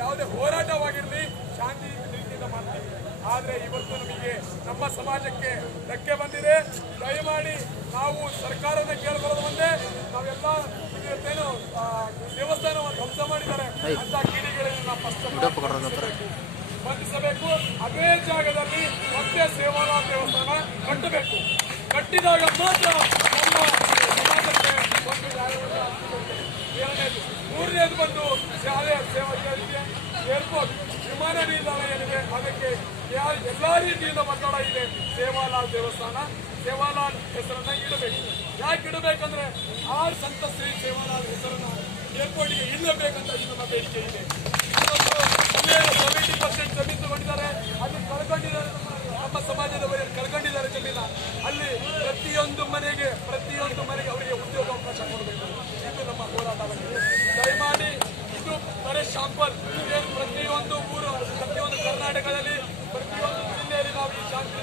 ಯಾವುದೇ ಹೋರಾಟವಾಗಿರಲಿ ಶಾಂತಿ ರೀತಿಯಿಂದ ಮಾಡ್ತೀವಿ. ಆದರೆ ಇವತ್ತು ನಮಗೆ ನಮ್ಮ ಸಮಾಜಕ್ಕೆ ಧಕ್ಕೆ ಬಂದಿದೆ. ದಯಮಾಡಿ ನಾವು ಸರ್ಕಾರದ ಕೇಳ್ಕೊಳ್ಳೋದು ಒಂದೇ, ನಾವೆಲ್ಲ ಇವತ್ತೇನು ದೇವಸ್ಥಾನವನ್ನು ಧ್ವಂಸ ಮಾಡಿದ್ದಾರೆ ಅಂತ ಕಿಡಿಗಳನ್ನು ನಾವು ಬಂಧಿಸಬೇಕು. ಅದೇ ಜಾಗದಲ್ಲಿ ಮತ್ತೆ ಸೇವಾಲಾ ದೇವಸ್ಥಾನ ಕಟ್ಟಬೇಕು. ಕಟ್ಟಿದಾಗ ಮಾತ್ರ ನಮ್ಮ ಸಮಾಜಕ್ಕೆ ಒಂದು ಮೂರನೇದು ಬಂದು ಶಾಲೆ ಸೇವಾ ಏರ್ಪೋರ್ಟ್ ವಿಮಾನ ನಿಲ್ದಾಣ ಏನಿದೆ ಅದಕ್ಕೆ ಎಲ್ಲಾ ರೀತಿಯಿಂದ ಒತ್ತಡ ಇದೆ. ಸೇವಾಲಾಲ್ ದೇವಸ್ಥಾನ ಸೇವಾಲಾಲ್ ಹೆಸರನ್ನ ಇಡಬೇಕು. ಯಾಕೆ ಇಡಬೇಕಂದ್ರೆ ಆ ಸಂತ ಶ್ರೀ ಸೇವಾಲಾಲ್ ಹೆಸರನ್ನ ಏರ್ಪೋರ್ಟ್ಗೆ ಇಡಬೇಕಂತ ನಮ್ಮ ಬೇಡಿಕೆ ಇದೆ. 70% ಜಮೀನು ತಗೊಂಡಿದ್ದಾರೆ, ಅಲ್ಲಿ ಕಳ್ಕೊಂಡಿದ್ದಾರೆ. ನಮ್ಮ ಸಮಾಜದ ಕಳ್ಕೊಂಡಿದ್ದಾರೆ ಜಮೀನ. ಅಲ್ಲಿ ಪ್ರತಿಯೊಂದು ಮನೆಗೆ ಅವರಿಗೆ ಉದ್ಯೋಗಾವಕಾಶ ಕೊಡಬೇಕು. ಇದು ನಮ್ಮ ಹೋರಾಟವಾಗಿದೆ. ದಯಮಾಡಿ ಇದು ಬರೀ ಶಾಂಪಲ್. ಪ್ರತಿಯೊಂದು ಊರು, ಪ್ರತಿಯೊಂದು ಕರ್ನಾಟಕದಲ್ಲಿ, ಪ್ರತಿಯೊಂದು ಜಿಲ್ಲೆಯಲ್ಲಿ ನಾವು ಈ ಶಾಂತಿ